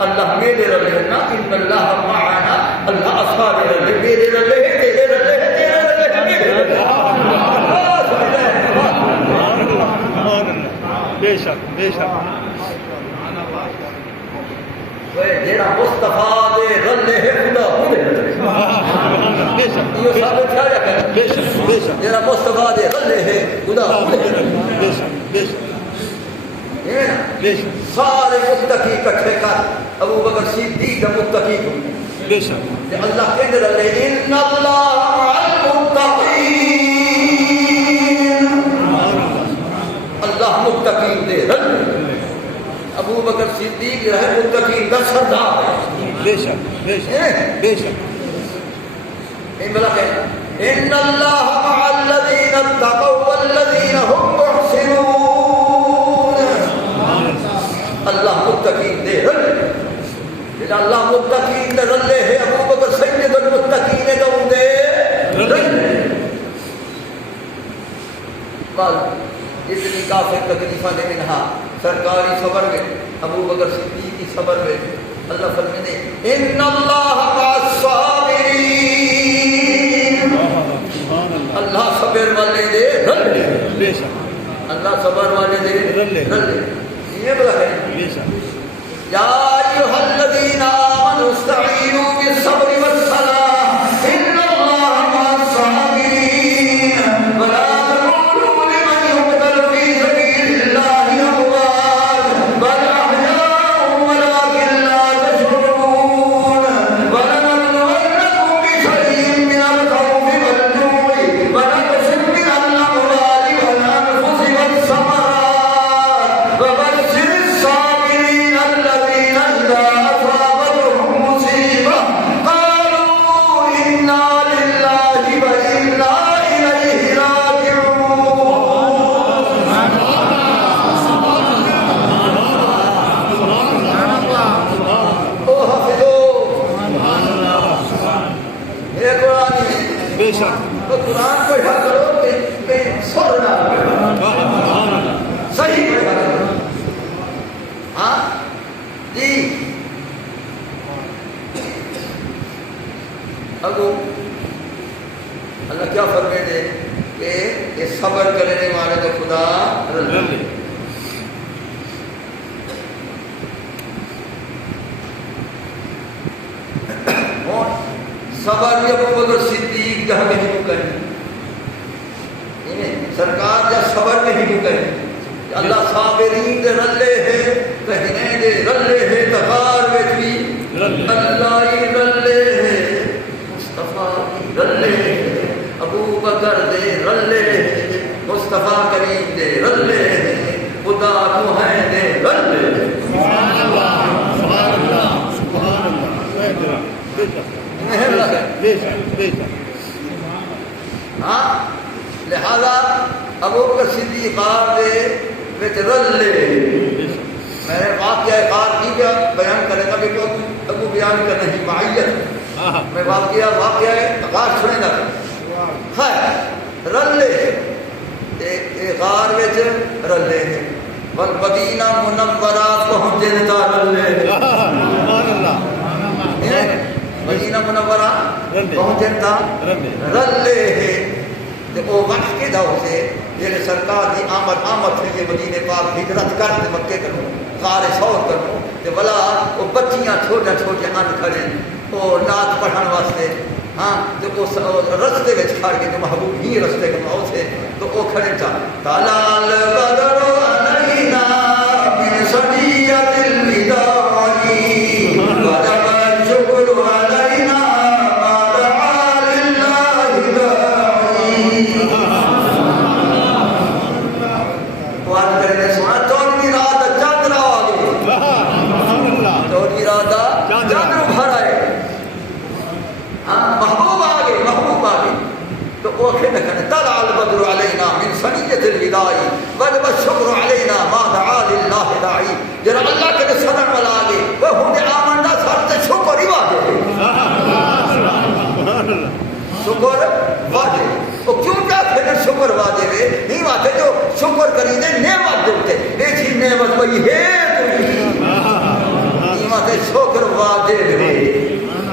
اللہ میرے رلے نا ان اللہ معنا اللہ سارے رلے میرے رلے تیرے رلے تیرے رلے میرے رلے بے شک بے شک جیڑا مصطفیٰ دے رلے ہے خدا خود بے شک یہ ثابت کیا کرے بے شک بے شک جیڑا مصطفیٰ دے رلے ہے خدا خود بے شک بے شک بے شک سارے متقی اکٹھے کر ابو بکر صدیق متقی کو بے شک کہ اللہ کے رلے ان اللہ مع المتقین اللہ متقین دے رلے ابو بکر صدیق جو ہے متقین کا سردار ہے بے شک بے شک بے شک ان بلا کہ ان اللہ مع الذین اتقوا والذین هم محسنون اللہ متقین دے رلے اللہ متقین دے رلے ہے ابو بکر سید المتقین دے رلے قال اتنی کافر تکلیفہ نے منہا سرکاری صبر میں ابو بکر صدیق کی صبر میں اللہ فرماتے ان اللہ مع الصابرین اللہ صبر والے دے رلے بے شک اللہ صبر والے دے رلے یہ بلا ہے بے شک یا ایھا الذین آمنوا استعینوا بالصبر والصلاۃ ان اللہ مع الصابرین ولا تقولوا لمن يقتل في سبيل الله اموات بل احياء ولكن لا تشعرون ولنبلونكم بشيء من الخوف والجوع ونقص من الاموال والانفس والثمرات وبشر الصابرين الذين اذا اصابتهم مصيبه قالوا انا لله وانا اليه راجعون او حافظو یہ قرآن ہے بے شک تو قرآن پڑھا کرو کہ سر نہ صحیح پڑھا کرو ہاں جی ابو اللہ کیا فرمائے دے کہ یہ صبر کرنے والے تو خدا رلے صبر بھی ابو بکر صدیق جہاں نہیں مکن سرکار جب صبر نہیں مکن اللہ صابرین دے رلے ہے کہنے دے رلے ہے تغار بھی اللہ ہی رلے ہے مصطفیٰ ہی رلے ہے ابو بکر دے رلے ہے مصطفیٰ کریم دے رلے ہے خدا نوحہ دے رلے ہے سبحان اللہ سبحان اللہ سبحان اللہ بے شک بے شک بے شک ہاں لہذا ابو بکر صدیق دے وچ رلے میں نے واقعہ قار کی بیان کرے گا کہ ابو بیان کرنے کی معیت میں واقعہ قار سنے گا ہے رلے تے غار وچ رلے والمدینہ منورہ پہنچے تا رلے سبحان اللہ مدینہ منورہ رلے پہنچن تا رلے رلے ہے تے او وقت کے داؤ سے جڑے سرکار دی آمد تھی یہ مدینے پاک ہجرت کر تے مکے کروں غار ثور کروں تے بلا او بچیاں چھوٹے چھوٹے ان کھڑے او نعت پڑھن واسطے ہاں تے او رستے وچ کھڑ کے جو محبوب ہی رستے کے ماؤ سے تو او کھڑے چا تلال بدر علینا من سنیت الوداع وجب الشکر علینا ما دعا للہ داعی قرآن کرنے سنا چودھویں رات چاندرا آ گئی سبحان اللہ چودھویں رات چاندر بھر آئے محبوب آگے تو وہ کہنے طلع البدر علینا من سنیت الوداع وجب الشکر علینا ما دعا للہ داعی جرا اللہ کے صدر والا آگے وہ ہونے آمندہ سر سے شکر ہی واجب شکر واجب وہ کیوں کیا کہنے شکر واجب ہے نہیں واتے جو شکر کری دے نعمت دیتے ایسی نعمت وہی ہے نہیں واتے شکر واجب ہے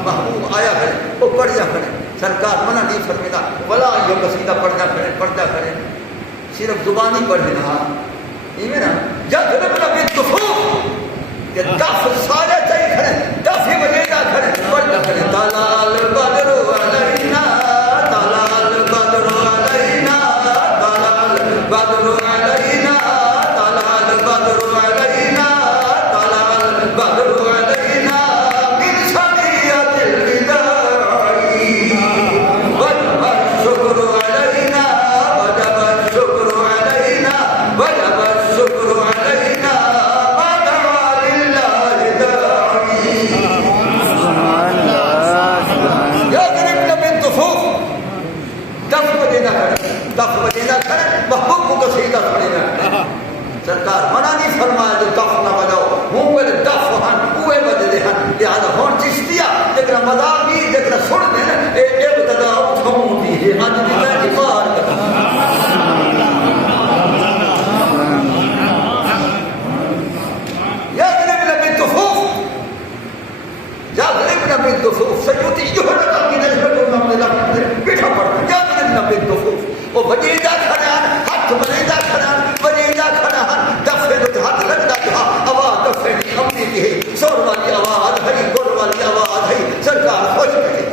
محبوب آیا ہے وہ پڑھیا کرے سرکار منع نہیں فرمیدا بلا یہ قصیدہ پڑھنا کرے صرف زبانی پڑھنا یہ نا جب نبی تفوق کہ دف سارے چاہیے کھڑے دف ہی بجیدہ کھڑے پڑھنا کرے تلال بدر علینا تلال بدر علینا تلال بدر علینا تلال بدر علینا تلال بدر علینا من سنیت الوداع وجب الشکر علینا وجب الشکر علینا وجب الشکر علینا ما دعا للہ داعی یضربن بالدفوف دف بجینا کرے محبوب کو قصیدہ پڑھنا کرے سرکار منع نہیں فرمایا جو دف نہ بجاؤ ہوں پہلے دف ہن اوے بجے ہن لہذا ہون چشتیا جکرا مذاق بھی جکرا سن دے اے ابتدا اٹھوں دی ہے اج دی میں دفاع یضربن بالدفوف یضربن بالدفوف سیوتی جو لگا کہ نظر کو نہ بیٹھا پڑتا یضربن بالدفوف وہ بجیدہ کھڑان ہاتھ بجیدہ کھڑان بجیدہ کھڑان دفے دو ہاتھ لگتا جہاں آواز دفے نہیں اپنی بھی ہے سور والی آواز ہے گل والی آواز ہے سرکار خوش ہے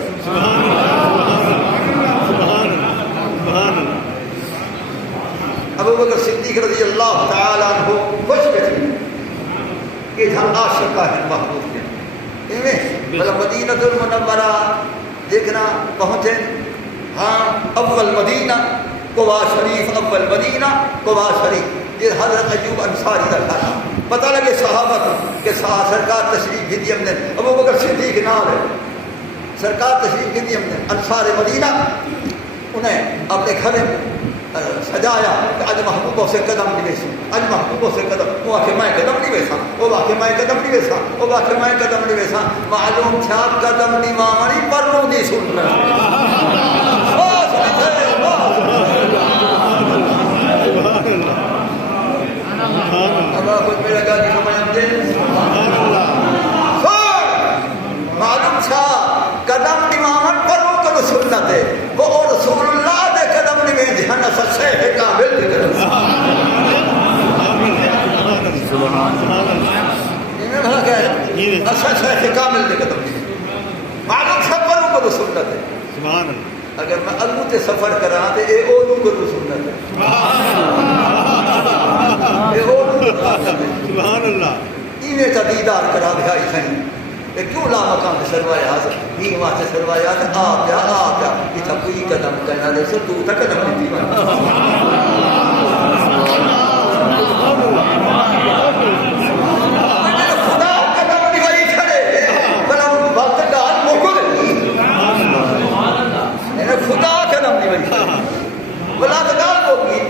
ابو بکر صدیق رضی اللہ تعالی عنہ خوش بیٹھے کہ ہم عاشقہ ہیں محبوب کے بلا مدینہ المنورہ دیکھنا پہنچے ہاں اول مدینہ قباء شریف اول مدینہ قباء شریف یہ حضرت ایوب انصاری کا گھر پتہ لگے صحابہ کو کہ سرکار تشریف بھی ہم نے ابو بکر صدیق نال ہے سرکار تشریف بھی ہم نے انصار مدینہ انہیں اپنے گھر سجایا کہ اج محبوبوں سے قدم نہیں ویسا اج محبوبوں سے قدم وہ آخر میں قدم نہیں ویسا وہ آخر میں قدم نہیں ویسا وہ آخر میں قدم نہیں ویسا معلوم تھا قدم نہیں مانی پروں دی سننا کچھ میرا گا جی سمجھتے معلوم تھا قدم نہیں مان پروں کو سنت ہے وہ رسول اللہ دے قدم نہیں میں دھیان سچے ہے کامل دے قدم سبحان اللہ یہ بھلا کیا ہے سچے ہے کامل دے قدم معلوم تھا پروں کو سنت ہے سبحان اللہ اگر میں ابو تے سفر کرا تے اے اودو کو سنت ہے اے اودو سبحان اللہ ایویں تا دیدار کرا بھائی تھیں کہ کیوں لا مقام سروائے حاضر یہ واسطے سروائے حاضر آ پیا کہ تھا کوئی قدم کہنا دے سو تو تک قدم نہیں خدا قدم نہیں بھائی کھڑے بلا وقت ڈال موکل خدا قدم نہیں بھائی بلا ڈال موکی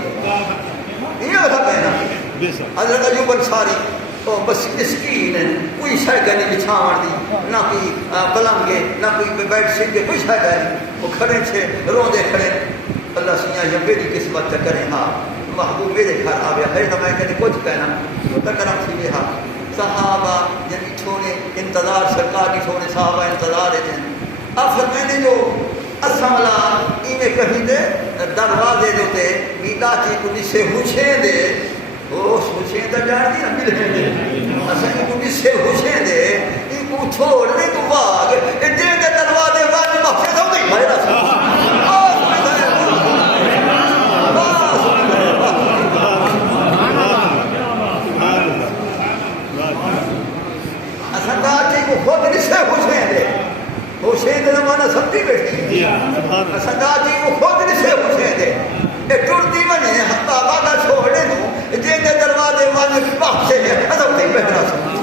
یہ ہوتا کہنا حضرت ایوب انصاری بس مسکین ہے کوئی شے کا نہیں بچھاون دی نہ کوئی پلنگ نہ کوئی بیڈ شیٹ کوئی شے کا نہیں وہ کھڑے تھے روندے کھڑے اللہ سیاں یہ میری قسمت کرے ہاں محبوب میرے گھر آ گیا ہے تو میں کہنے کچھ کہنا تو تکرم تھی یہ صحابہ یعنی چھوڑے انتظار سرکار کی چھوڑے صحابہ انتظار ہے فرمائے جو اسملا ایویں کہیں دے دروازے دے تے میدا چی کو سے حسین دے او حسین دا جان دی ملے دے اساں کو سے حسین دے ای کو چھوڑ دے تو واگ اے دے دروازے واج محفوظ ہو گئی بھائی رسول اساں دا چی کو خود سے حسین دے حسین دے مانا سمجھی بیٹھی اساں دا چی کو خود سے حسین دے اے ٹرتی بنے بابا دا چھوڑے نو جے دے دروازے والے باپ سے ادب نہیں پہنا سکتا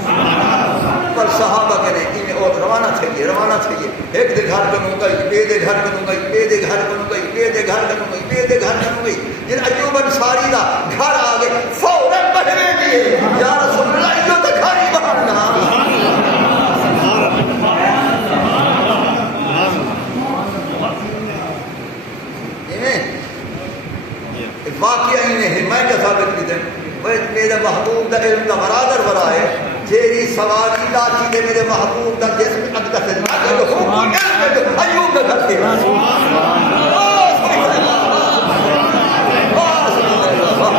پر صحابہ کہنے کہ اور روانہ تھے ایک دے گھر کنوں گئی بے دے گھر کنوں گئی بے دے گھر کنوں گئی بے دے گھر کنوں گئی بے دے گھر کنوں گئی جن ایوب انصاری دا گھر آ گئے فوراً بہنے دیے یا رسول اللہ ایو تے گھر ہی بہنا واقعہ ہی نہیں ہے میں کیا ثابت کی دیں میرے محبوب دا علم دا برادر برائے جیری سواری لاچی دے میرے محبوب دا جسم اگتا سے ناکر حکم علم ایوب دا گھر کے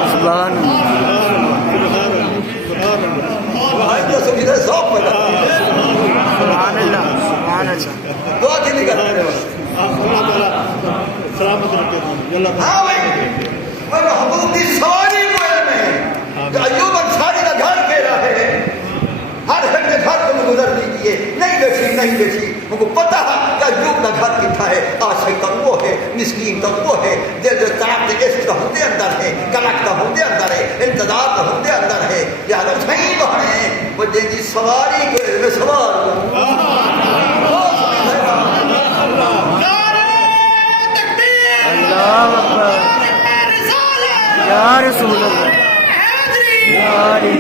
سبحان دعا کی نہیں کرتے سلامت رکھتے ہاں بھائی وہ محبوب کی سواری کو علم ہے جو ایوب انصاری کا گھر کہہ رہا ہے ہر گھر کے گھر کو گزر دیجیے نہیں بیٹھی مجھے پتا ہے کہ ایوب کا گھر کتنا ہے آشائی تک وہ ہے مسکین تک وہ ہے دل جو طرف کے عشق ہوتے اندر ہے کلک کا ہوتے اندر ہے انتظار کا ہوتے اندر ہے لہذا صحیح بہنے وہ جی سواری کو علم سوار کو یا رسول اللہ یا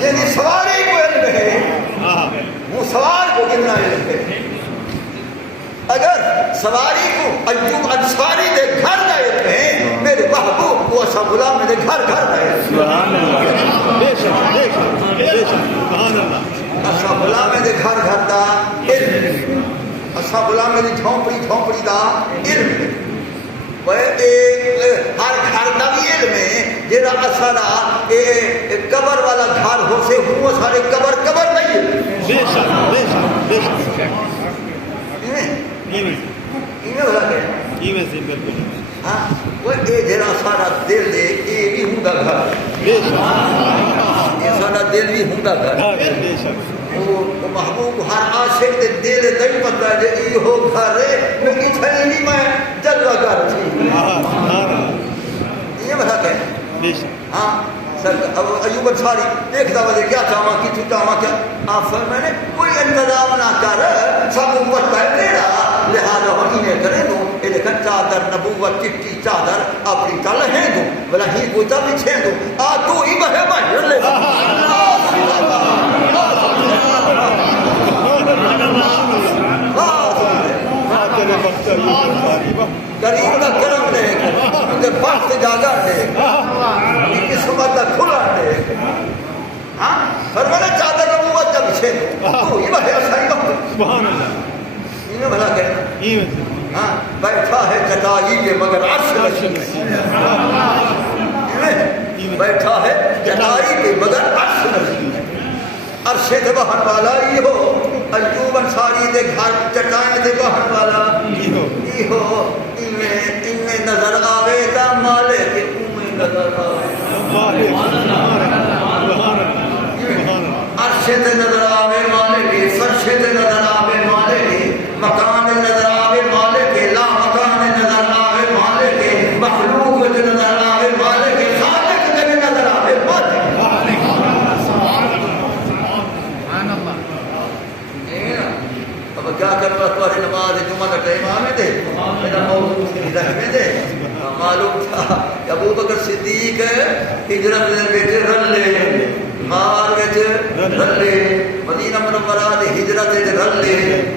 یعنی سواری کو علم ہے وہ سوار کو کتنا علم ہے اگر سواری کو ایوب انصاری دے گھر کا علم ہے میرے محبوب کو ایسا غلام دے گھر کا علم ایسا غلام دے گھر دا علم اسا غلام دی جھونپڑی دا علم ہر گھر دا بھی علم ہے جیڑا اسانا قبر والا گھر ہو سے ہوں سارے قبر نہیں بے شک ہاں وہ جیڑا سارا دل دے یہ بھی ہوں گھر سارا دل بھی ہوں گھر وہ محبوب ہر عاشق دے دل نہیں پتا جے یہ ہو گھر ہے میں کی چھلی نہیں میں جلوہ گھر تھی یہ بتا کہ ہاں سر ایوب انصاری دیکھتا وجہ کیا چاہاں کی چاہاں کیا آپ فرمائے کوئی انتظام نہ کر سب امت پہ تیرا لہذا ہم انہیں کریں دو یہ لیکن چادر نبوت چٹی چادر اپنی تل ہیں دو بلا ہی کوئی تب چھیں دو آ تو ہی بہے میں لے کریم کا کرم دے انہیں بخت جاگا دے ان کی سمت کھلا دے فرمانا چادر نبوت جب چھے تو یہ بہے اسائی وقت انہیں بھلا کہنا بیٹھا ہے چٹائی کے مگر عرش نشین بیٹھا ہے چٹائی کے مگر عرش نشین عرش دے بہن والا یہ ہو ایوب انصاری دے گھر چٹائیں دے بہن والا یہ ہو انہیں نظر آوے تا مالک انہیں نظر آوے عرش دے نظر آوے مالک فرش دے نظر آوے مالک مکان دے نظر آوے مالک لا مکان دے نظر آوے مالک مخلوق دے نظر آوے مالک خالق دے نظر آوے مالک اب کیا کرنا تمہاری نماز جمعہ کا ٹائم آنے دے میرا موضوع سے رہنے دے معلوم تھا کہ ابو بکر صدیق ہجرت دے بیٹے رلے مار وچ رلے مدینہ منورہ دے ہجرت دے رلے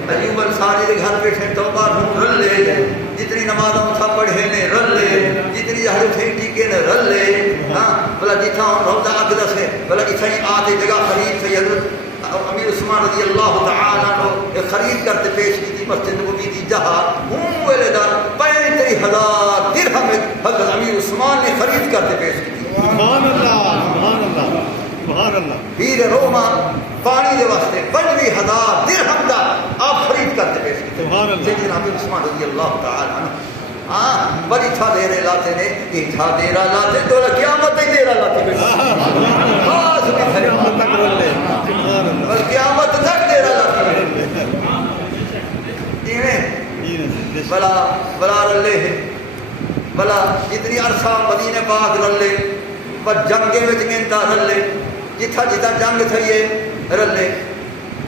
ایوب انصاری دے گھر بیٹھے توبہ رلے جتنی نمازوں تھا پڑھے نے رلے جتنی حضرت ٹھیکے نے رلے ہاں بلا جتھا روضہ اقدس ہے بلا اتھائی آتے جگہ خرید سے حضرت امیر عثمان رضی اللہ تعالیٰ عنہ خرید کرتے پیش کی تھی مسجد نبوی دی جہاں ہوں ویلے دار 35,000 درہم حضرت امیر عثمان نے خرید کرتے پیش کی تھی. سبحان اللہ سبحان اللہ سبحان اللہ. ویر روما پانی دے واسطے 35,000 درہم دا آپ خرید کرتے پیش کی تھی. سبحان اللہ. سیدنا امیر عثمان رضی اللہ تعالیٰ عنہ ہاں بڑی تھا دیرے لاتے نے تھا دیرا لاتے تو قیامت ہی دیرا لاتے خاص بھی تھے بل قیامت تک دیرا لاتے بلا بلا رلے ہے بلا جتنی عرصہ مدینہ پاک رلے بس جنگے وچ گنتا رلے جتھا جتھا جنگ تھئیے رلے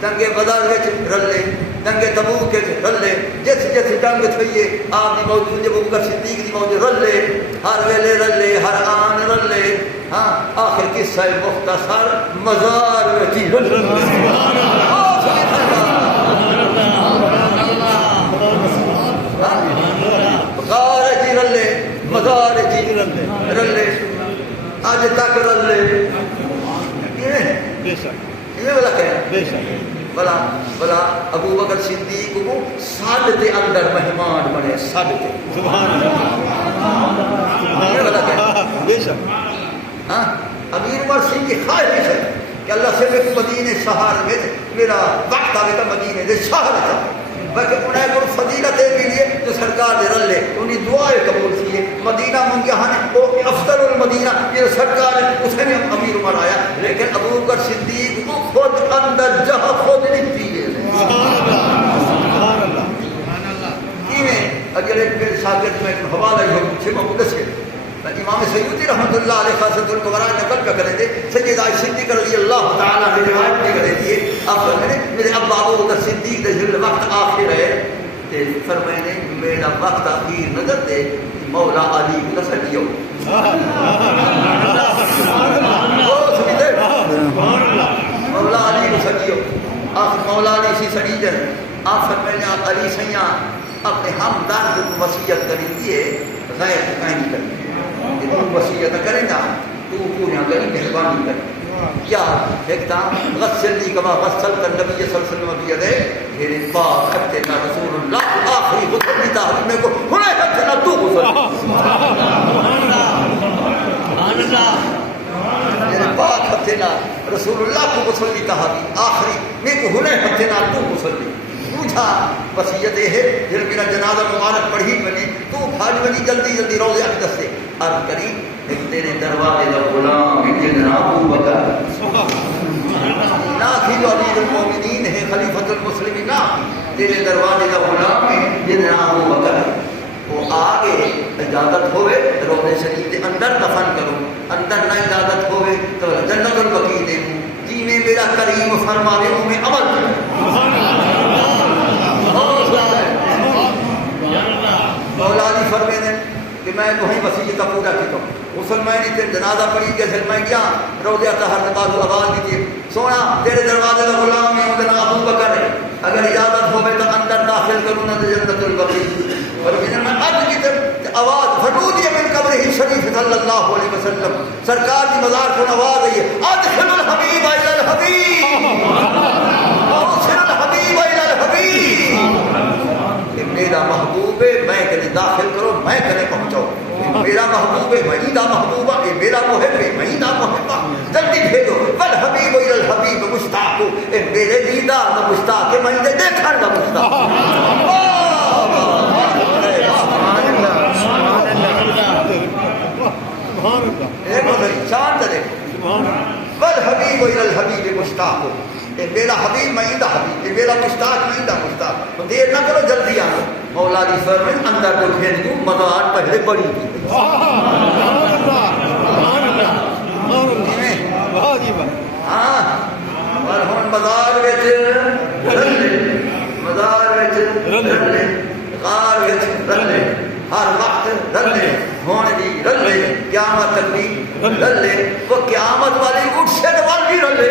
جنگ بدر وچ رلے جنگ تبوک رلے جس جس جنگ تھئیے آپ دی موجود جب ابوبکر صدیق دی موجود رلے ہر ویلے رلے ہر آن رلے ہاں آخر قصہ مختصر مزار وچ رلے غار جی رلے مزار جی رلے آج تک رلے بے شک یہ بلا کہنا بے شک. بلا بلا ابو بکر صدیق کو سال دے اندر مہمان بنے سال دے سبحان اللہ یہ بلا کہنا بے شک. ہاں امیر عمر سنگھ کی خواہش ہے کہ اللہ سے میں مدینے شہر میں میرا وقت آئے گا مدینے دے شہر تھا بلکہ انہیں کو فضیلت دے لیے جو سرکار دے رلے انہیں دعائیں قبول کیے مدینہ منگیا ہاں وہ افضل المدینہ یہ سرکار ہے اسے میں امیر عمر آیا لیکن ابو بکر صدیق کو خود اندر جہاں خود نہیں پیے سبحان اللہ سبحان اللہ کیویں اگر ایک شاگرد میں حوالہ ہی ہو چھے مقدس ہے امام سیوطی رحمۃ اللہ علیہ خاصۃ القبراء نقل کا کرے تھے سیدہ صدیق رضی اللہ تعالیٰ نے روایت بھی کرے دیے آپ فرمائے میرے ابا ابو بکر صدیق دے جل وقت آخر ہے تے فرمائے نے میرا وقت آخر نظر دے مولا علی کو سجیو مولا علی کو سجیو آپ مولا علی سی سڑی جن آپ فرمائے علی سیاں اپنے ہمدرد کو وصیت کری دیے غیر نہیں کریں تو وصیت کریں نا تو پورا کری مہربانی کریں کیا ایک تھا غسل لی کما غسل کر نبی صلی اللہ علیہ وسلم بیدے میرے پاک خطے کا رسول اللہ آخری غسل لی تحریم میں کو ہنے خطے نا تو غسل میرے پاک خطے نا رسول اللہ کو غسل لی تحریم آخری میں کو ہنے خطے نا تو غسل لی پوچھا وصیت ہے جن میرا جنازہ مبارک پڑھی بنے تو کھاج بنی جلدی جلدی روزے اقدس سے عرض کری ایک تیرے دروازے کا غلام جناب ابو بکر ناکھی جو امیر المومنین ہے خلیفۃ المسلمین ناکھی تیرے دروازے کا غلام جناب ابو بکر وہ آگے اجازت ہوئے روزے شریف کے اندر دفن کرو اندر نہ اجازت ہوئے تو جنت البقیع دے جی میں میرا کریم فرماوے ہوں میں عمل کروں مولا علی فرمائے کہ میں وہی وصیت پورا کیتا ہوں مسلمانی تے جنازہ پڑھی کے سر میں گیا روزہ طہر نماز آواز دی تھی سونا تیرے دروازے کا غلام ہے اندر ابو بکر ہے اگر اجازت ہوئے تو اندر داخل کروں نہ جنت البقیع اور میں عرض کی آواز فٹودی من قبر ہی شریف صلی اللہ علیہ وسلم سرکار کی مزار کو آواز ہے ادخل الحبیب الی الحبیب اوصل الحبیب الی الحبیب میرا محبوب ہے میں کہیں داخل کرو میں کہیں پہنچاؤ میرا محبوب ہے وہی دا محبوبہ یہ میرا محب ہے وہی دا محبہ جلدی بھیجو بل حبیب الی الحبیب مشتاق اے میرے دیدار دا مشتاق ہے میں نے دیکھا دا مشتاق شان دے بل حبیب الی الحبیب مشتاق اے میرا حبیب میں دا حبیب اے میرا مشتاق میں دا مشتاق تو دیر نہ کرو جلدی آؤ مولا علی فرمائے اندر کو گھیر دوں مزار پہلے بڑی تھی ہاں اور ہن مزار وچ رلے مزار وچ رلے غار وچ رلے ہر وقت رلے ہونے دی رلے قیامت تک بھی رلے وہ قیامت والی اٹھشن والی رلے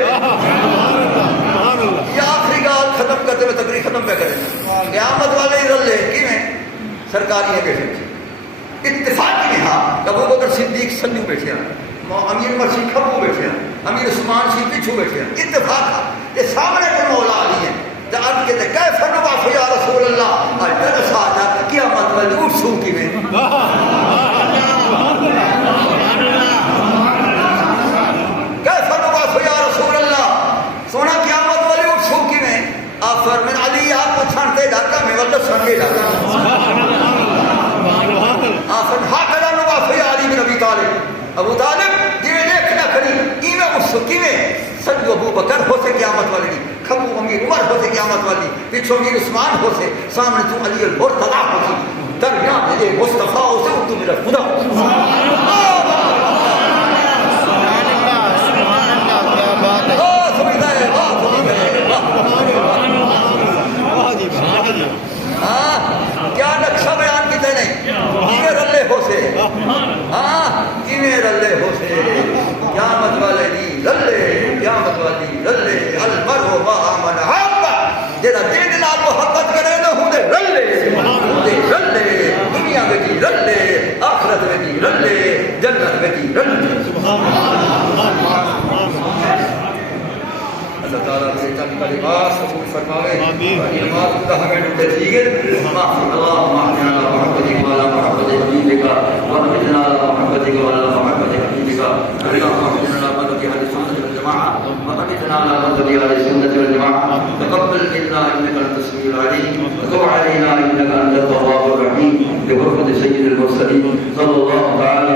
یہ آخری گال ختم کرتے ہوئے تقریر ختم پہ کریں قیامت والے رلے کیویں سرکاری ہے بیٹھے اتفاقی میں ہاں ابو بکر صدیق سنجو بیٹھے ہیں امیر مسیح کھبو بیٹھے ہیں، امیر عثمان سی پیچھو بیٹھے ہیں، اتفاق تھا یہ سامنے کے مولا علی ہیں تو عرض کہتے کیف نبعث یا رسول اللہ آج درس آتا قیامت والی اٹھوں کی میں کیف نبعث یا رسول اللہ سونا قیامت والی اٹھوں کی میں آپ فرمین علی آپ کو چھانتے ڈاکا میں واللہ سنگے ڈاکا آپ فرمین ہاں کدا نبعث یا علی بن ابی طالب ابو طالب یہ دیکھنا کری ایویں اٹھوں کی میں سجو ابو بکر ہو سے قیامت والی کھبو امیر عمر ہو سے قیامت والی پیچھو امیر عثمان ہو سے سامنے تو علی المرتضی ہو سے درمیان میں یہ مصطفیٰ ہو سے تو میرا خدا کیا نقشہ بیان کیتے نہیں کیویں رلے ہو سے کیویں رلے ہو سے قیامت والے دی رلے قیامت والی رلے المرء مع من حب جڑا جن نال محبت کرے نہ ہوندے رلے رلے دنیا وچ رلے آخرت وچ رلے جنت وچ رلے سبحان اللہ تعالیٰ سے چند کلمات قبول فرماوے کلمات کا ہمیں ڈھونڈے دیگر اللہم احنا علی محمد وعلی محمد حبیبک وحمدنا علی محمد وعلی محمد حبیبک اللہم احنا علی مدد اہل سنت والجماعہ وحمدنا علی مدد اہل سنت والجماعہ تقبل منا انک انت السمیع العلیم وتب علینا انک انت التواب الرحیم بحرمت سید المرسلین صلی اللہ تعالی